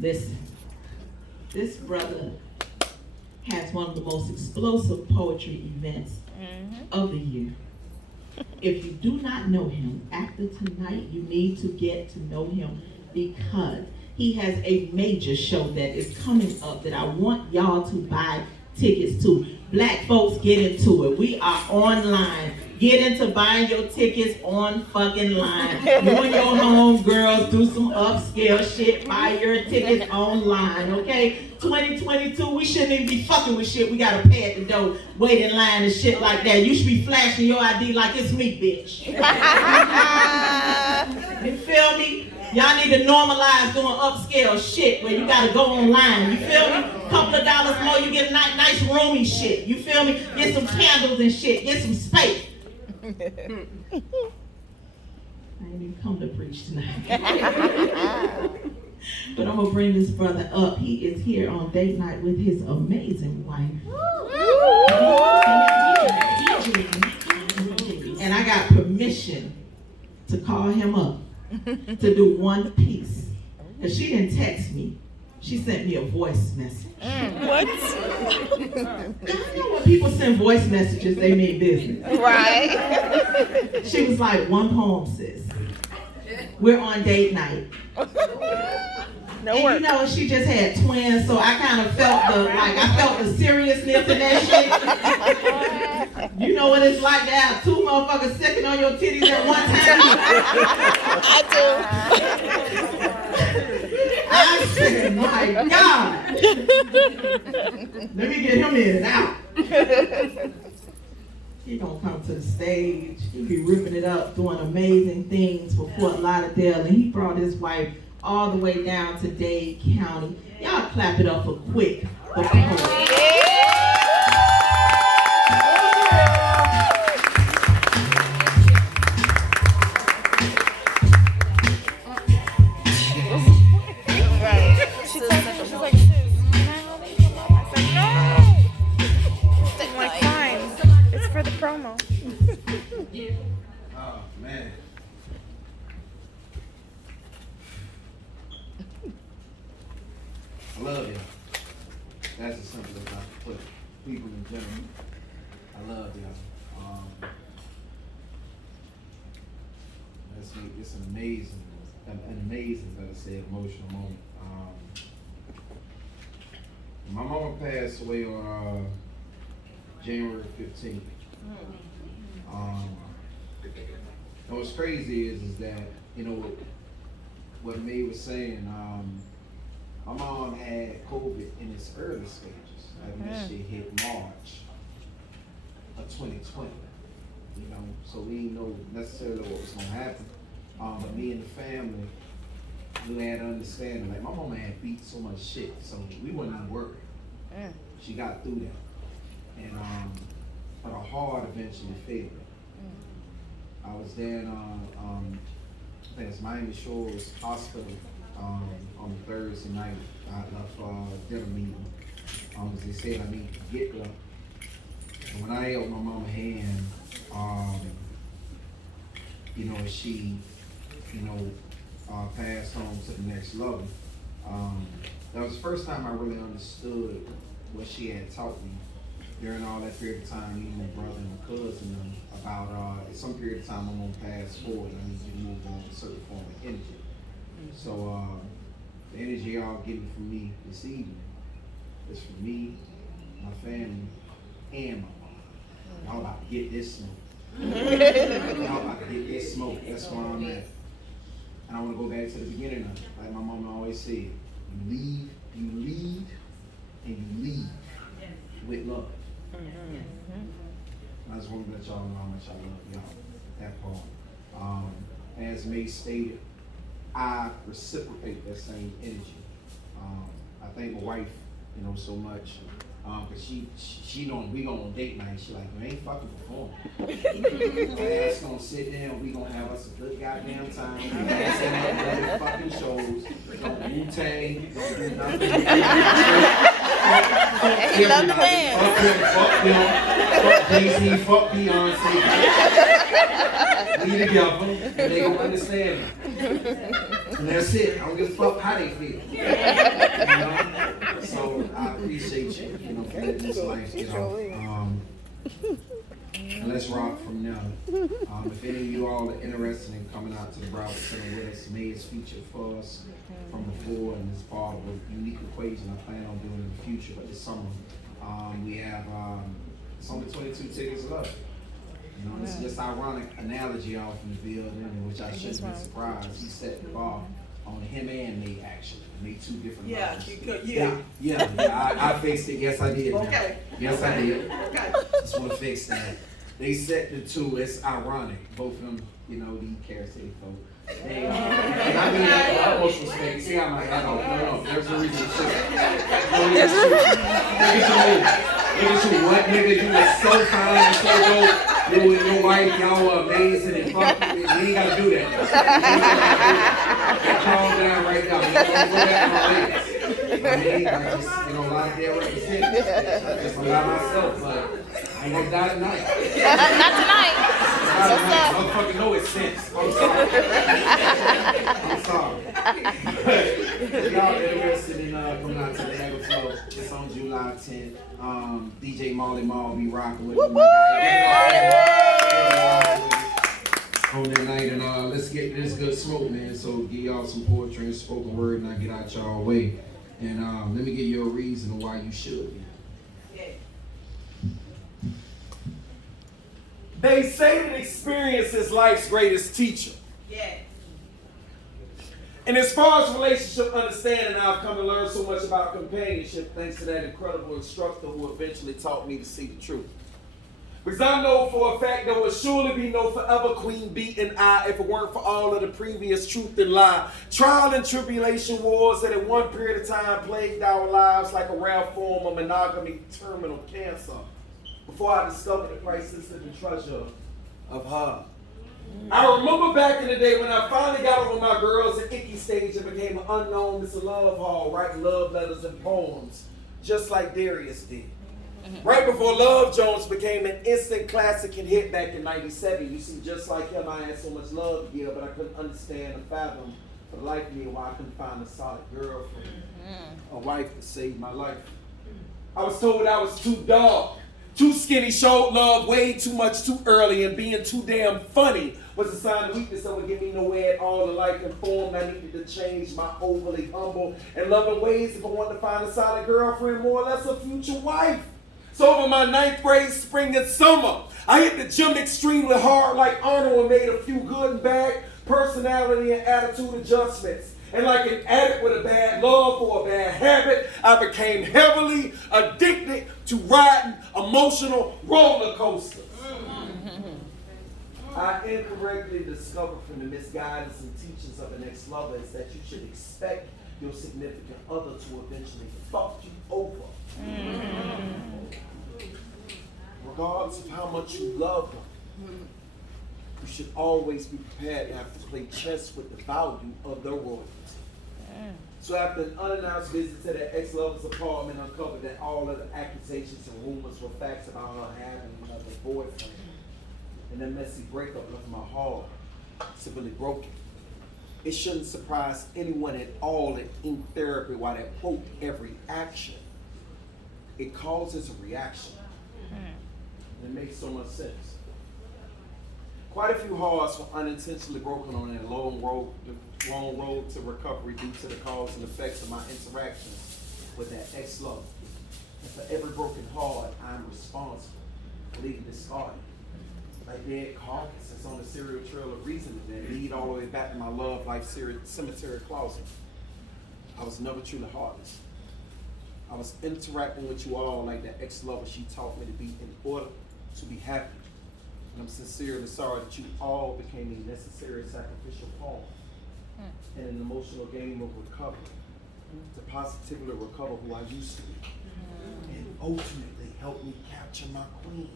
Listen, this brother has one of the most explosive poetry events of the year. If you do not know him, after tonight, you need to get to know him because he has a major show that is coming up that I want y'all to buy tickets to. Black folks, get into it. We are online. Get into buying your tickets on fucking line. You and your homegirls do some upscale shit. Buy your tickets online, okay? 2022, we shouldn't even be fucking with shit. We gotta pay at the door, wait in line and shit like that. You should be flashing your ID like it's me, bitch. You feel me? Y'all need to normalize doing upscale shit where you gotta go online. You feel me? Couple of dollars more, you get nice roomy shit. You feel me? Get some candles and shit. Get some space. I ain't even come to preach tonight. But I'm gonna bring this brother up. He is here on date night with his amazing wife. And I got permission to call him up to do one piece. And she didn't text me. She sent me a voice message. What? You know when people send voice messages, they mean business. Right. She was like, one poem, sis. We're on date night. No And work. you know, she just had twins, so I kind of felt the seriousness in that shit. You know what it's like to have two motherfuckers sitting on your titties at one time? I I said, my God. Let me get him in and out. He gonna come to the stage. He be ripping it up, doing amazing things for Fort Lauderdale, and he brought his wife all the way down to Dade County. Y'all clap it up for Quick, the poet. Promo. Oh man. I love y'all. That's as simple as I can put it. People in general. I love y'all. It's an amazing, better say, emotional moment. My mama passed away on January 15th. And what's crazy is that, you know, what May was saying, my mom had COVID in its early stages. Like when that shit hit March of 2020, you know, so we didn't know necessarily what was gonna happen. But me and the family, we had understanding, like my mama had beat so much shit, so we wasn't even worried. She got through that. And but her heart eventually failed. I was there in I think it's Miami Shores Hospital on Thursday night. I left dinner meeting. As they said, I need to get there. And when I held my mama's hand, you know, she, you know, passed on to the next level. That was the first time I really understood what she had taught me during all that period of time, me and my brother and my cousin, about at some period of time I'm gonna pass forward and I need to move on to a certain form of energy. So the energy y'all getting from me this evening is for me, my family, and my mom. Y'all about to get this smoke. Y'all about to get this smoke. That's where I'm at. And I wanna go back to the beginning of it. Like my mama always said, you lead, and you lead with love. I just want to let y'all know how much I love y'all. That part. As May stated, I reciprocate that same energy. I thank my wife, you know, so much. Cause she know we going on date night. She like, you ain't fucking performing. My ass gonna sit there and we gonna have us a good goddamn time. We gonna set up other fucking shows. Don't Wu-Tang, don't do nothing. He love the band. Fuck them, fuck Jay-Z, fuck Beyonce. We together, and they gonna understand it. And that's it. I don't give a fuck how they feel. You know? So I appreciate you, for letting this life get off. And let's rock from now. If any of you all are interested in coming out to the Broward Center with us, May is featured for us from before, and it's part of a unique equation I plan on doing in the future. But this summer, we have it's only 22 tickets left. It's just ironic analogy off in the building, which I shouldn't be surprised. He set the bar on him and me, actually. Made two different levels. I fixed it. Yes, I did. Okay. Yes, I did. Okay. Just want to fix that. They set the two. It's ironic. Both of them, these characters, folks. They, and I mean that with utmost respect. See how my head off. No. There's a reason to Look at you. What nigga? You were so fine and so dope. You and your wife, y'all were amazing and fuck. You ain't gotta do that. Calm down right now. You don't go back on my ladies. I just, a lot of their representatives. Just allow myself, but I ain't gonna die tonight. Not tonight. I don't fucking know it's sense. I'm sorry. If y'all interested in coming out to the megaFLO'Event, it's on July 10th. DJ Marley Marl be rocking with me. On that night, and let's get this good smoke, man. So give y'all some poetry and spoken word, and I get out y'all way. And let me give you a reason why you should be. They say that experience is life's greatest teacher. Yeah. And as far as relationship understanding, I've come to learn so much about companionship thanks to that incredible instructor who eventually taught me to see the truth. Because I know for a fact there would surely be no forever Queen Bee and I if it weren't for all of the previous truth and lie, trial and tribulation wars that at one period of time plagued our lives like a rare form of monogamy terminal cancer. Before I discovered the priceless and the treasure of her. I remember back in the day when I finally got over my girls at icky stage and became an unknown Mr. Love Hall, writing love letters and poems, just like Darius did. Right before Love Jones became an instant classic and hit back in '97. You see, just like him, I had so much love to give, but I couldn't understand or fathom for the life of me why I couldn't find a solid girlfriend, a wife to save my life. I was told I was too dark. Too skinny, showed love way too much too early, and being too damn funny was a sign of weakness that would get me nowhere at all. The life informed I needed to change my overly humble and loving ways if I wanted to find a solid girlfriend, more or less a future wife. So over my 9th grade, spring and summer, I hit the gym extremely hard like Arnold and made a few good and bad personality and attitude adjustments. And like an addict with a bad love or a bad habit, I became heavily addicted to riding emotional roller coasters. I incorrectly discovered from the misguidance and teachings of an ex-lover is that you should expect your significant other to eventually fuck you over. Regardless of how much you love them, you should always be prepared to have to play chess with the value of their royalty. So after an unannounced visit to their ex-lover's apartment, uncovered that all of the accusations and rumors were facts about her having another boyfriend. And that messy breakup left my heart severely broken. It shouldn't surprise anyone at all in ink therapy why that quote every action, it causes a reaction. And it makes so much sense. Quite a few hearts were unintentionally broken on that long road to recovery due to the cause and effects of my interactions with that ex-love. And for every broken heart, I'm responsible for leaving discarded. Like dead carcasses on the serial trail of reasoning that lead all the way back to my love life cemetery closet. I was never truly heartless. I was interacting with you all like that ex-lover she taught me to be in order to be happy. And I'm sincerely sorry that you all became a necessary sacrificial pawn in an emotional game of recovery to positively recover who I used to be and ultimately help me capture my queen.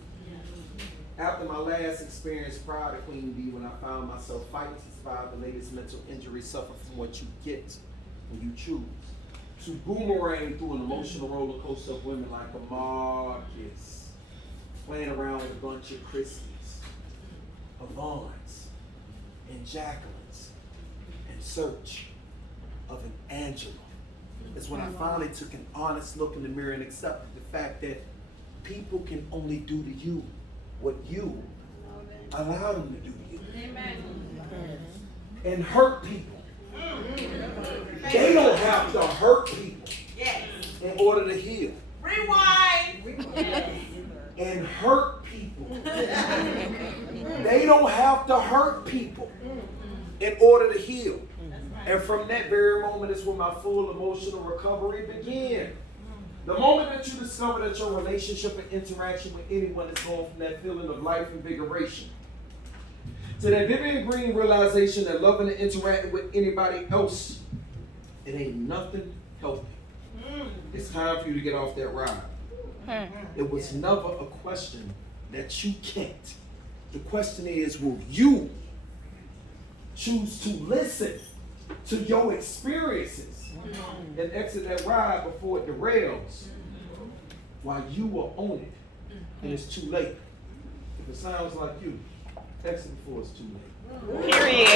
After my last experience prior to Queen Bee, when I found myself fighting to survive the latest mental injury suffered from what you get when you choose to boomerang through an emotional roller coaster of women like a Marcus, playing around with a bunch of Christies, Avons, and Jacquelines, and Search, Angela. It's when I finally took an honest look in the mirror and accepted the fact that people can only do to you what you allow them to do to you. Amen. And hurt people. They don't have to hurt people in order to heal. Rewind. And hurt people. They don't have to hurt people in order to heal. And from that very moment is when my full emotional recovery began. The moment that you discover that your relationship and interaction with anyone is going from that feeling of life invigoration to that vivid green realization that loving and interacting with anybody else, it ain't nothing helping. It's time for you to get off that ride. It was never a question that you can't. The question is, will you choose to listen to your experiences and exit that ride before it derails while you are on it and it's too late? If it sounds like you, exit before it's too late. Period.